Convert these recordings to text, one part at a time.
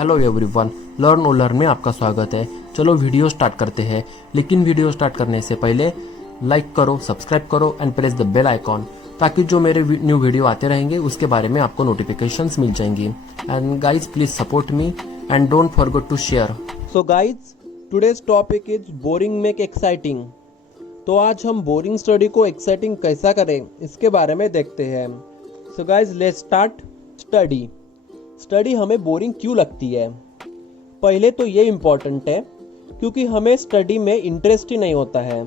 Hello everyone, learn ओ learn में आपका स्वागत है। चलो वीडियो स्टार्ट करते हैं। लेकिन वीडियो स्टार्ट करने से पहले लाइक करो, सब्सक्राइब करो and press the bell icon, ताकि जो मेरे न्यू वीडियो आते रहेंगे उसके बारे में आपको नोटिफिकेशंस मिल जाएंगी। And guys please support me and don't forget to share. So guys, today's topic is boring make exciting. तो आज हम बोरिंग स्टडी को एक्साइटिंग कैसा करें इसके बारे में देखते हैं। So guys let's start. Study हमें बोरिंग क्यों लगती है? पहले तो ये इम्पोर्टेंट है क्योंकि हमें स्टडी में इंटरेस्ट ही नहीं होता है।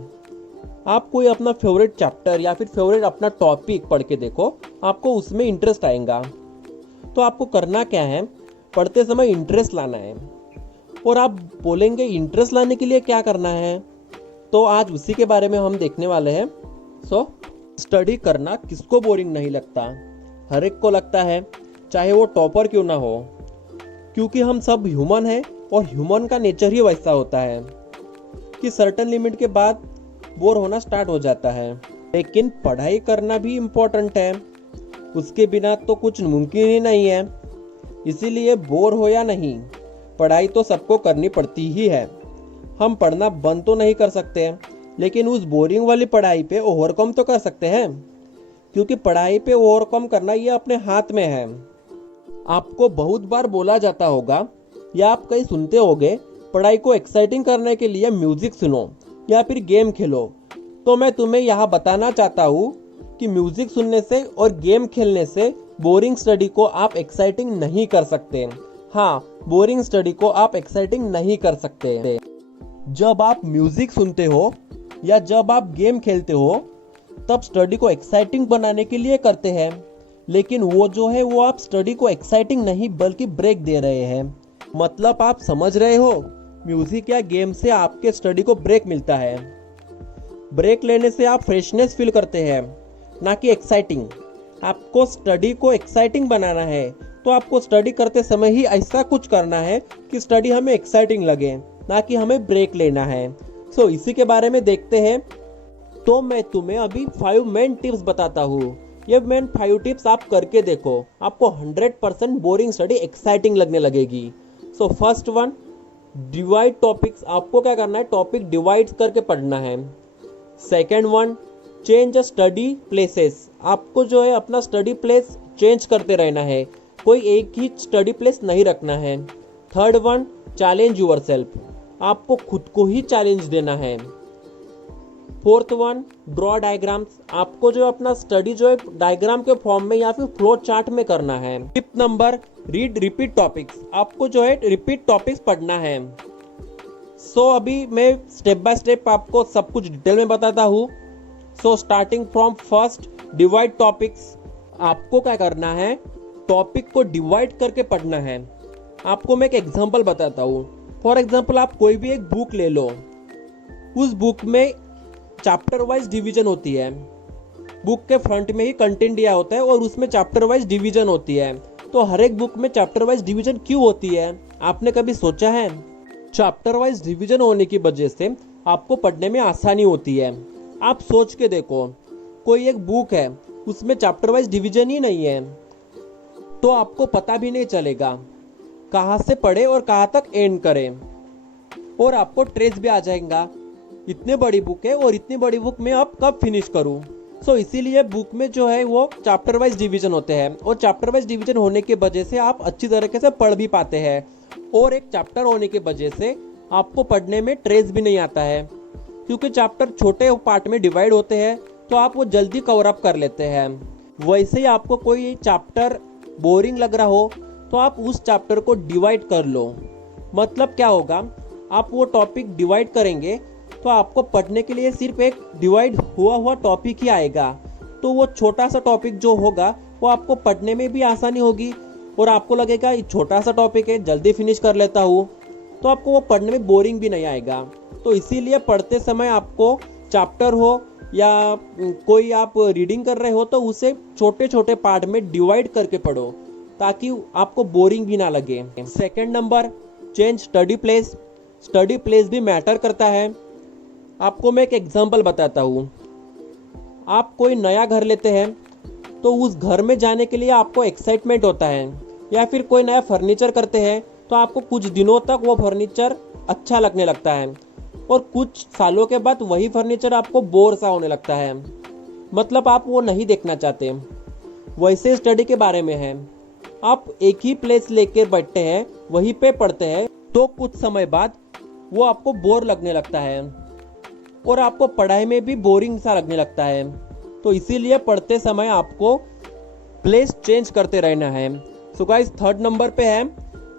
आप कोई अपना फेवरेट चैप्टर या फिर फेवरेट अपना टॉपिक पढ़ के देखो, आपको उसमें इंटरेस्ट आएगा। तो आपको करना क्या है, पढ़ते समय इंटरेस्ट लाना है। और आप बोलेंगे इंटरेस्ट लाने के लिए क्या करना है, तो आज उसी के बारे में हम देखने वाले हैं। सो स्टडी करना किसको बोरिंग नहीं लगता? हर एक को लगता है, चाहे वो टॉपर क्यों ना हो, क्योंकि हम सब ह्यूमन हैं और ह्यूमन का नेचर ही वैसा होता है कि सर्टेन लिमिट के बाद बोर होना स्टार्ट हो जाता है। लेकिन पढ़ाई करना भी इम्पोर्टेंट है, उसके बिना तो कुछ मुमकिन ही नहीं है। इसीलिए बोर हो या नहीं, पढ़ाई तो सबको करनी पड़ती ही है। हम पढ़ना बंद तो नहीं कर सकते, लेकिन उस बोरिंग वाली पढ़ाई पे ओवरकम तो कर सकते हैं, क्योंकि पढ़ाई पे ओवरकम करना ये अपने हाथ में है। आपको बहुत बार बोला जाता होगा या आप कहीं सुनते होंगे, पढ़ाई को एक्साइटिंग करने के लिए म्यूजिक सुनो या फिर गेम खेलो। तो मैं तुम्हें यहाँ बताना चाहता हूँ कि म्यूजिक सुनने से और गेम खेलने से बोरिंग स्टडी को आप एक्साइटिंग नहीं कर सकते। हाँ, बोरिंग स्टडी को आप एक्साइटिंग नहीं कर सकते। जब आप म्यूजिक सुनते हो या जब आप गेम खेलते हो, तब स्टडी को एक्साइटिंग बनाने के लिए करते हैं। लेकिन वो जो है वो आप स्टडी को एक्साइटिंग नहीं बल्कि ब्रेक दे रहे हैं। मतलब आप समझ रहे हो, म्यूजिक या गेम से आपके स्टडी को ब्रेक मिलता है। ब्रेक लेने से आप फ्रेशनेस फील करते हैं, ना कि एक्साइटिंग। आपको स्टडी को एक्साइटिंग बनाना है, तो आपको स्टडी करते समय ही ऐसा कुछ करना है कि स्टडी हमें एक्साइटिंग लगे, ना कि हमें ब्रेक लेना है। सो इसी के बारे में देखते हैं। तो मैं तुम्हें अभी 5 मेन टिप्स बताता हूँ। ये मेन 5 टिप्स आप करके देखो, आपको 100% बोरिंग स्टडी एक्साइटिंग लगने लगेगी। So first one, divide topics. आपको क्या करना है, टॉपिक डिवाइड करके पढ़ना है। Second one, change study places. आपको जो है अपना स्टडी प्लेस चेंज करते रहना है, कोई एक ही स्टडी प्लेस नहीं रखना है। Third one, challenge yourself. आपको खुद को ही चैलेंज देना है। Fourth one, draw diagrams. आपको जो अपना स्टडी जो है डायग्राम के फॉर्म में या फिर फ्लो चार्ट में करना है। Fifth number, read repeat topics. आपको जो है रिपीट टॉपिक्स पढ़ना है। सो अभी मैं स्टेप बाय स्टेप आपको सब कुछ डिटेल में बताता हूँ। So starting from first, divide topics. आपको क्या करना है, टॉपिक को डिवाइड करके पढ़ना है। आपको मैं एक एग्जांपल बताता हूँ। फॉर एग्जांपल, आप कोई भी एक बुक ले लो, उस बुक में चैप्टर वाइज डिवीजन होती है। बुक के फ्रंट में ही कंटेंट दिया होता है और उसमें चैप्टर वाइज डिवीजन होती है। तो हर एक बुक में चैप्टर वाइज डिवीजन क्यों होती है, आपने कभी सोचा है? चैप्टर वाइज डिवीजन होने की वजह से आपको पढ़ने में आसानी होती है। आप सोच के देखो, कोई एक बुक है, उसमें चैप्टर वाइज डिवीजन ही नहीं है, तो आपको पता भी नहीं चलेगा कहाँ से पढ़े और कहाँ तक एंड करें, और आपको ट्रेस भी आ जाएगा इतने बड़ी बुक है और इतनी बड़ी बुक में अब कब फिनिश करूं। सो इसीलिए बुक में जो है वो चैप्टर वाइज डिवीजन होते हैं, और चैप्टर वाइज डिवीजन होने की वजह से आप अच्छी तरीके से पढ़ भी पाते हैं, और एक चैप्टर होने की वजह से आपको पढ़ने में ट्रेस भी नहीं आता है, क्योंकि चैप्टर छोटे पार्ट में डिवाइड होते हैं, तो आप वो जल्दी कवर अप कर लेते हैं। वैसे ही आपको कोई चैप्टर बोरिंग लग रहा हो, तो आप उस चैप्टर को डिवाइड कर लो। मतलब क्या होगा, आप वो टॉपिक डिवाइड करेंगे तो आपको पढ़ने के लिए सिर्फ एक डिवाइड हुआ टॉपिक ही आएगा। तो वो छोटा सा टॉपिक जो होगा वो आपको पढ़ने में भी आसानी होगी, और आपको लगेगा ये छोटा सा टॉपिक है, जल्दी फिनिश कर लेता हूँ, तो आपको वो पढ़ने में बोरिंग भी नहीं आएगा। तो इसीलिए पढ़ते समय आपको चैप्टर हो या कोई आप रीडिंग कर रहे हो, तो उसे छोटे छोटे पार्ट में डिवाइड करके पढ़ो, ताकि आपको बोरिंग भी ना लगे। Second number, change study place. Study place भी मैटर करता है। आपको मैं एक एग्जांपल बताता हूँ। आप कोई नया घर लेते हैं, तो उस घर में जाने के लिए आपको एक्साइटमेंट होता है, या फिर कोई नया फर्नीचर करते हैं तो आपको कुछ दिनों तक वो फर्नीचर अच्छा लगने लगता है और कुछ सालों के बाद वही फर्नीचर आपको बोर सा होने लगता है, मतलब आप वो नहीं देखना चाहते। वैसे स्टडी के बारे में है, आप एक ही प्लेस लेकर बैठते हैं, वहीं पे पढ़ते हैं, तो कुछ समय बाद वो आपको बोर लगने लगता है और आपको पढ़ाई में भी बोरिंग सा लगने लगता है। तो इसीलिए पढ़ते समय आपको प्लेस चेंज करते रहना है। सो गाइस, थर्ड नंबर पे है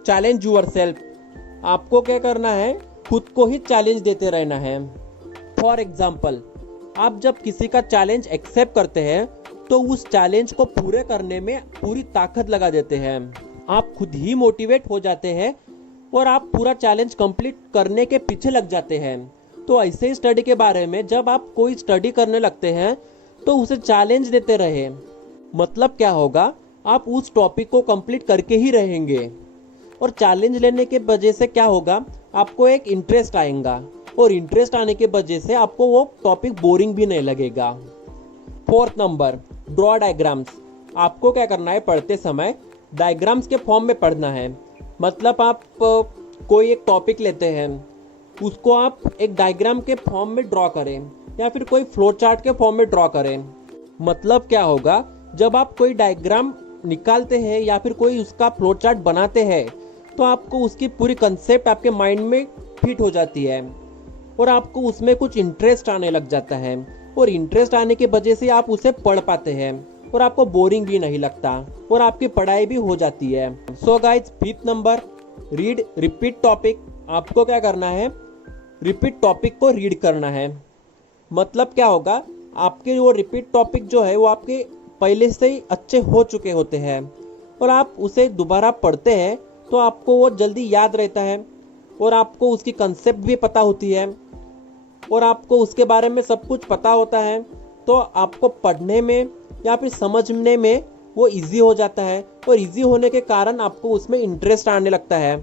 चैलेंज यूरसेल्फ। आपको क्या करना है, खुद को ही चैलेंज देते रहना है। फॉर एग्जाम्पल, आप जब किसी का चैलेंज एक्सेप्ट करते हैं तो उस चैलेंज को पूरे करने में पूरी ताकत लगा देते हैं। आप खुद ही मोटिवेट हो जाते हैं और आप पूरा चैलेंज कंप्लीट करने के पीछे लग जाते हैं। तो ऐसे ही स्टडी के बारे में, जब आप कोई स्टडी करने लगते हैं तो उसे चैलेंज देते रहे। मतलब क्या होगा, आप उस टॉपिक को कंप्लीट करके ही रहेंगे और चैलेंज लेने के वजह से क्या होगा, आपको एक इंटरेस्ट आएगा और इंटरेस्ट आने के वजह से आपको वो टॉपिक बोरिंग भी नहीं लगेगा। Fourth number, draw diagrams. आपको क्या करना है, पढ़ते समय डायग्राम्स के फॉर्म में पढ़ना है। मतलब आप कोई एक टॉपिक लेते हैं, उसको आप एक डायग्राम के फॉर्म में ड्रॉ करें या फिर कोई फ्लो चार्ट के फॉर्म में ड्रॉ करें। मतलब क्या होगा, जब आप कोई डायग्राम निकालते हैं या फिर कोई उसका फ्लो चार्ट बनाते हैं तो आपको उसकी पूरी कंसेप्ट आपके माइंड में फिट हो जाती है और आपको उसमें कुछ इंटरेस्ट आने लग जाता है और इंटरेस्ट आने की वजह से आप उसे पढ़ पाते हैं और आपको बोरिंग भी नहीं लगता और आपकी पढ़ाई भी हो जाती है। So guys, fifth number, read repeat topic. आपको क्या करना है, रिपीट टॉपिक को रीड करना है। मतलब क्या होगा, आपके वो रिपीट टॉपिक जो है वो आपके पहले से ही अच्छे हो चुके होते हैं और आप उसे दोबारा पढ़ते हैं तो आपको वो जल्दी याद रहता है और आपको उसकी कंसेप्ट भी पता होती है और आपको उसके बारे में सब कुछ पता होता है। तो आपको पढ़ने में या फिर समझने में वो इजी हो जाता है और इजी होने के कारण आपको उसमें इंटरेस्ट आने लगता है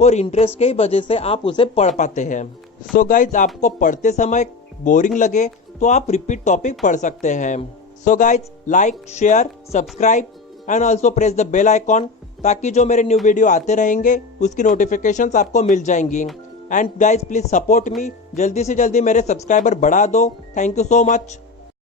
और इंटरेस्ट की वजह से आप उसे पढ़ पाते हैं। सो गाइज, आपको पढ़ते समय बोरिंग लगे तो आप रिपीट टॉपिक पढ़ सकते हैं। So guys, like, share, subscribe and also press the bell icon, ताकि जो मेरे न्यू वीडियो आते रहेंगे उसकी नोटिफिकेशंस आपको मिल जाएंगी। एंड गाइज, प्लीज सपोर्ट मी, जल्दी से जल्दी मेरे सब्सक्राइबर बढ़ा दो। Thank you so much.